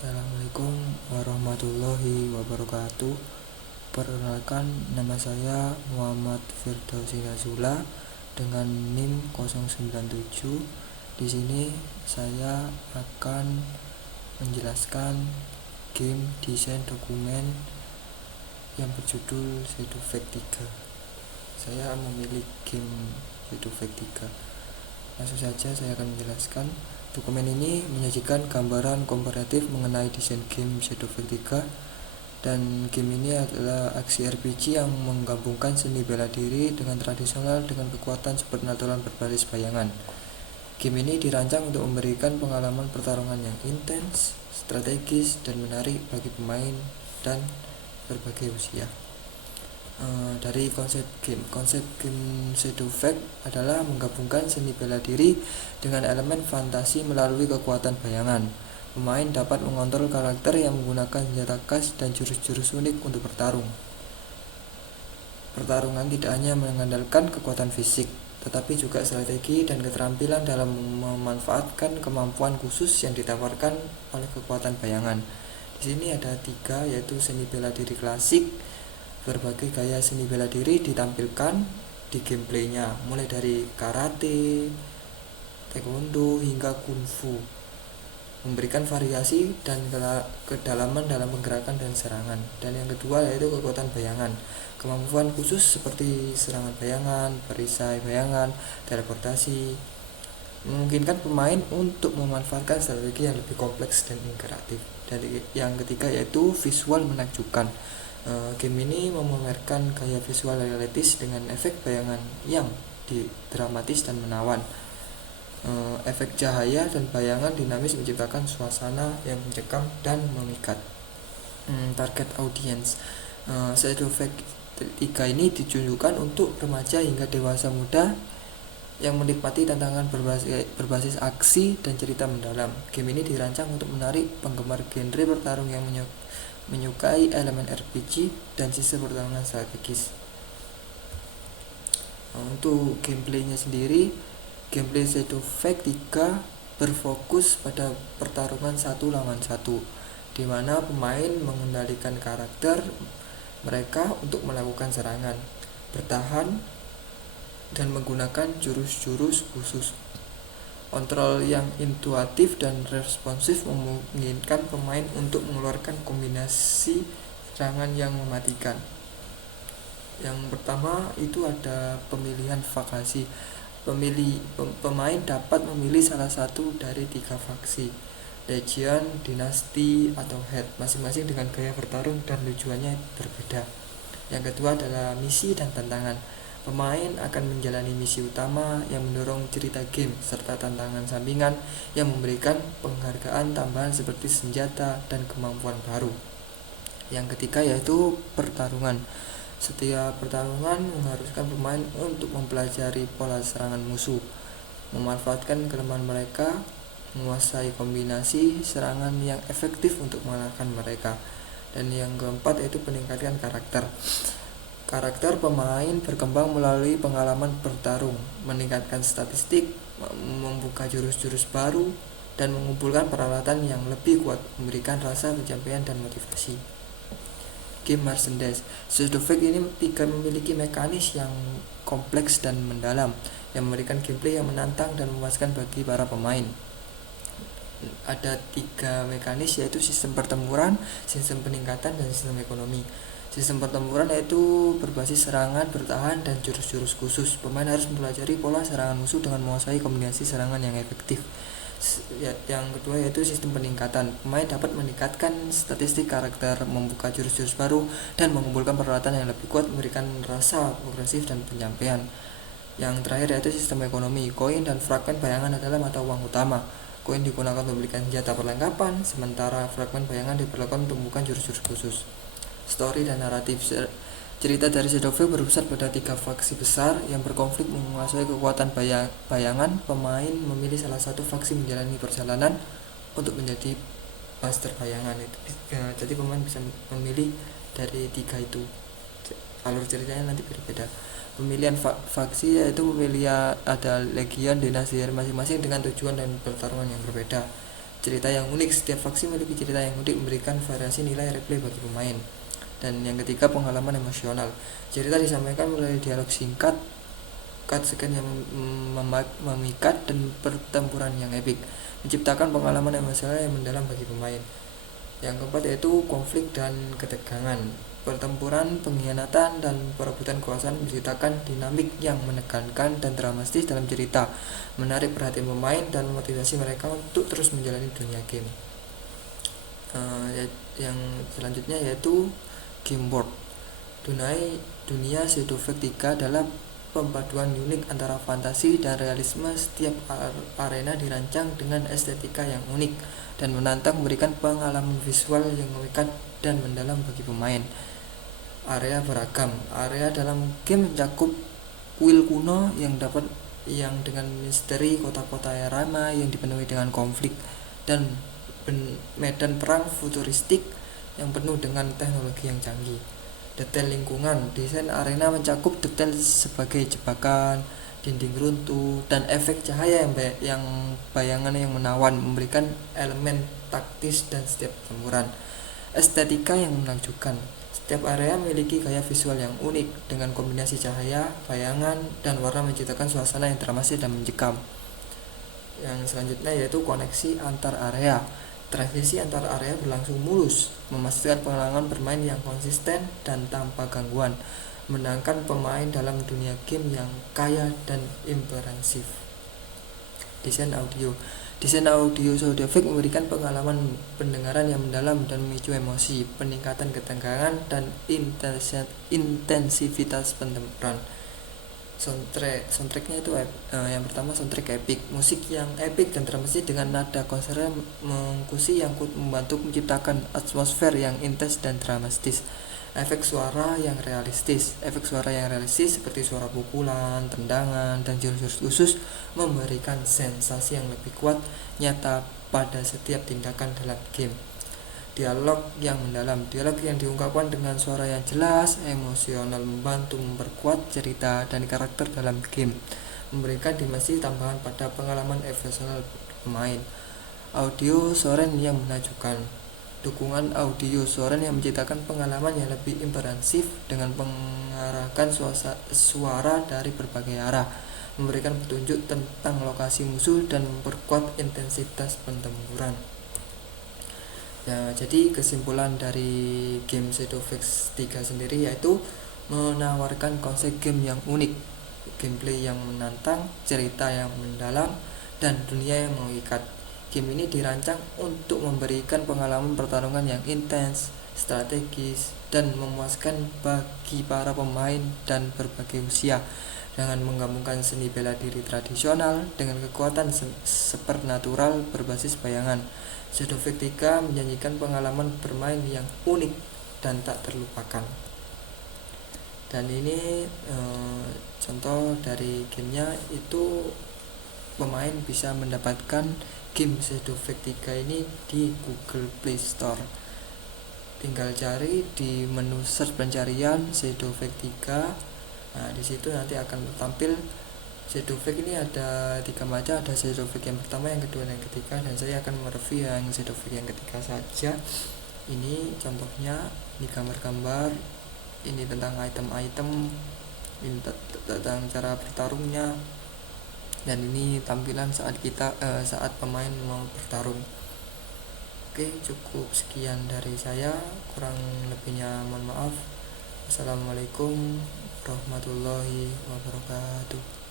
Assalamualaikum warahmatullahi wabarakatuh. Perkenalkan, nama saya Muhammad Firdausi Nazula dengan NIM 097. Di sini saya akan menjelaskan game desain dokumen yang berjudul Shadow Fact 3. Saya memilih game Shadow Fact 3. Langsung saja saya akan menjelaskan. Dokumen ini menyajikan gambaran komparatif mengenai desain game Shadow Fact 3, dan game ini adalah aksi RPG yang menggabungkan seni bela diri dengan tradisional dengan kekuatan supernatural berbasis bayangan. Game ini dirancang untuk memberikan pengalaman pertarungan yang intens, strategis, dan menarik bagi pemain dan berbagai usia. Dari konsep game Shadow Fact adalah menggabungkan seni bela diri dengan elemen fantasi melalui kekuatan bayangan. Pemain dapat mengontrol karakter yang menggunakan senjata khas dan jurus-jurus unik untuk bertarung. Pertarungan tidak hanya mengandalkan kekuatan fisik, tetapi juga strategi dan keterampilan dalam memanfaatkan kemampuan khusus yang ditawarkan oleh kekuatan bayangan. Di sini ada 3, yaitu seni bela diri klasik. Berbagai gaya seni bela diri ditampilkan di gameplaynya, mulai dari karate, taekwondo, hingga kungfu, memberikan variasi dan kedalaman dalam penggerakan dan serangan. Dan yang kedua yaitu kekuatan bayangan. Kemampuan khusus seperti serangan bayangan, perisai bayangan, teleportasi memungkinkan pemain untuk memanfaatkan strategi yang lebih kompleks dan interaktif. Dan yang ketiga yaitu visual menakjubkan. Game ini memamerkan gaya visual realistis dengan efek bayangan yang dramatis dan menawan. Efek cahaya dan bayangan dinamis menciptakan suasana yang mencekam dan memikat. Target audience, Shadow Fact 3 ini ditunjukkan untuk remaja hingga dewasa muda yang menikmati tantangan berbasis aksi dan cerita mendalam. Game ini dirancang untuk menarik penggemar genre bertarung yang menyukai elemen RPG dan sistem pertarungan strategis. Untuk gameplaynya sendiri, gameplay Shadow Fact 3 berfokus pada pertarungan 1 lawan 1, di mana pemain mengendalikan karakter mereka untuk melakukan serangan, bertahan, dan menggunakan jurus-jurus khusus. Kontrol yang intuitif dan responsif memungkinkan pemain untuk mengeluarkan kombinasi serangan yang mematikan. Yang pertama itu ada pemilihan faksi. Pemain dapat memilih salah satu dari 3 faksi, Legion, Dynasty, atau Head, masing-masing dengan gaya bertarung dan tujuannya berbeda. Yang kedua adalah misi dan tantangan. Pemain akan menjalani misi utama yang mendorong cerita game, serta tantangan sampingan yang memberikan penghargaan tambahan seperti senjata dan kemampuan baru. Yang ketiga yaitu pertarungan. Setiap pertarungan mengharuskan pemain untuk mempelajari pola serangan musuh, memanfaatkan kelemahan mereka, menguasai kombinasi serangan yang efektif untuk mengalahkan mereka. Dan yang keempat yaitu peningkatan karakter. Karakter pemain berkembang melalui pengalaman bertarung, meningkatkan statistik, membuka jurus-jurus baru, dan mengumpulkan peralatan yang lebih kuat, memberikan rasa pencapaian dan motivasi. Game merchandise. Shadow Fact ini 3 memiliki mekanis yang kompleks dan mendalam, yang memberikan gameplay yang menantang dan memuaskan bagi para pemain. Ada 3 mekanis, yaitu sistem pertempuran, sistem peningkatan, dan sistem ekonomi. Sistem pertempuran yaitu berbasis serangan, bertahan, dan jurus-jurus khusus. Pemain harus mempelajari pola serangan musuh dengan menguasai kombinasi serangan yang efektif. Yang kedua yaitu sistem peningkatan. Pemain dapat meningkatkan statistik karakter, membuka jurus-jurus baru, dan mengumpulkan peralatan yang lebih kuat, memberikan rasa progresif dan penyampaian. Yang terakhir yaitu sistem ekonomi. Koin dan fragmen bayangan adalah mata uang utama. Koin digunakan untuk memberikan senjata perlengkapan, sementara fragmen bayangan diperlukan untuk membuka jurus-jurus khusus. Story dan naratif. Cerita dari Shadow Fact berpusat pada 3 faksi besar yang berkonflik menguasai kekuatan bayangan. Pemain memilih salah satu faksi menjalani perjalanan untuk menjadi master bayangan itu. Jadi pemain bisa memilih dari 3 itu. Alur ceritanya nanti berbeda. Pemilihan faksi yaitu ada Legion, Dynasty, masing-masing dengan tujuan dan pertarungan yang berbeda. cerita yang unik. Setiap faksi memiliki cerita yang unik, memberikan variasi nilai replay bagi pemain. Dan yang ketiga, pengalaman emosional. Cerita disampaikan melalui dialog singkat, cutscene yang memikat, dan pertempuran yang epik, menciptakan pengalaman emosional yang mendalam bagi pemain. Yang keempat yaitu konflik dan ketegangan. Pertempuran, pengkhianatan, dan perebutan kekuasaan menciptakan dinamik yang menegangkan dan dramatis dalam cerita, menarik perhatian pemain dan memotivasi mereka untuk terus menjalani dunia game. Yang selanjutnya yaitu game world. Dunia Shadow of Vault 3 adalah pemaduan unik antara fantasi dan realisme. Setiap arena dirancang dengan estetika yang unik dan menantang, memberikan pengalaman visual yang memikat dan mendalam bagi pemain. Area beragam. Area dalam game mencakup kuil kuno yang dengan misteri, kota-kota ramai yang dipenuhi dengan konflik, dan medan perang futuristik yang penuh dengan teknologi yang canggih. Detail lingkungan. Desain arena mencakup detail sebagai jebakan, dinding runtuh, dan efek cahaya yang bayangan yang menawan, memberikan elemen taktis dan setiap pertempuran. Estetika yang menakjubkan. Setiap area memiliki gaya visual yang unik dengan kombinasi cahaya, bayangan, dan warna, menciptakan suasana yang dramatis dan mencekam. Yang selanjutnya yaitu koneksi antar area. Transisi antar area berlangsung mulus, memastikan pengalaman bermain yang konsisten dan tanpa gangguan, menangkan pemain dalam dunia game yang kaya dan imersif. Desain audio. Desain audio Shadow of Vault memberikan pengalaman pendengaran yang mendalam dan memicu emosi, peningkatan ketegangan, dan intensivitas pertempuran. Soundtracknya itu yang pertama, soundtrack epic. Musik yang epic dan dramatis dengan nada konser mengkusi yang membantu menciptakan atmosfer yang intens dan dramatis. Efek suara yang realistis seperti suara pukulan, tendangan, dan jurus khusus memberikan sensasi yang lebih kuat nyata pada setiap tindakan dalam game. Dialog yang mendalam. Dialog yang diungkapkan dengan suara yang jelas, emosional, membantu memperkuat cerita dan karakter dalam game, memberikan dimensi tambahan pada pengalaman emosional pemain. Audio soren yang menakjubkan. Dukungan audio soren yang menciptakan pengalaman yang lebih imersif dengan mengarahkan suara dari berbagai arah, memberikan petunjuk tentang lokasi musuh dan memperkuat intensitas pertempuran. Ya, jadi kesimpulan dari game Shadow of Vault 3 sendiri yaitu menawarkan konsep game yang unik, gameplay yang menantang, cerita yang mendalam, dan dunia yang mengikat. Game ini dirancang untuk memberikan pengalaman pertarungan yang intens, strategis, dan memuaskan bagi para pemain dan berbagai usia, dengan menggabungkan seni bela diri tradisional dengan kekuatan supernatural berbasis bayangan. Shadow of Vault 3 menjanjikan pengalaman bermain yang unik dan tak terlupakan. Dan ini contoh dari gamenya itu pemain bisa mendapatkan game Shadow of Vault 3 ini di Google Play Store. Tinggal cari di menu search pencarian Shadow of Vault 3. Nah, di situ nanti akan tampil Shadow of Vault ini ada 3 macam, ada Shadow of Vault yang pertama, yang kedua, dan yang ketiga, dan saya akan mereview yang Shadow of Vault yang ketiga saja. Ini contohnya, ini gambar-gambar, ini tentang item-item, ini tentang cara bertarungnya, dan ini tampilan saat pemain mau bertarung. Oke, cukup sekian dari saya, kurang lebihnya mohon maaf. Assalamualaikum warahmatullahi wabarakatuh.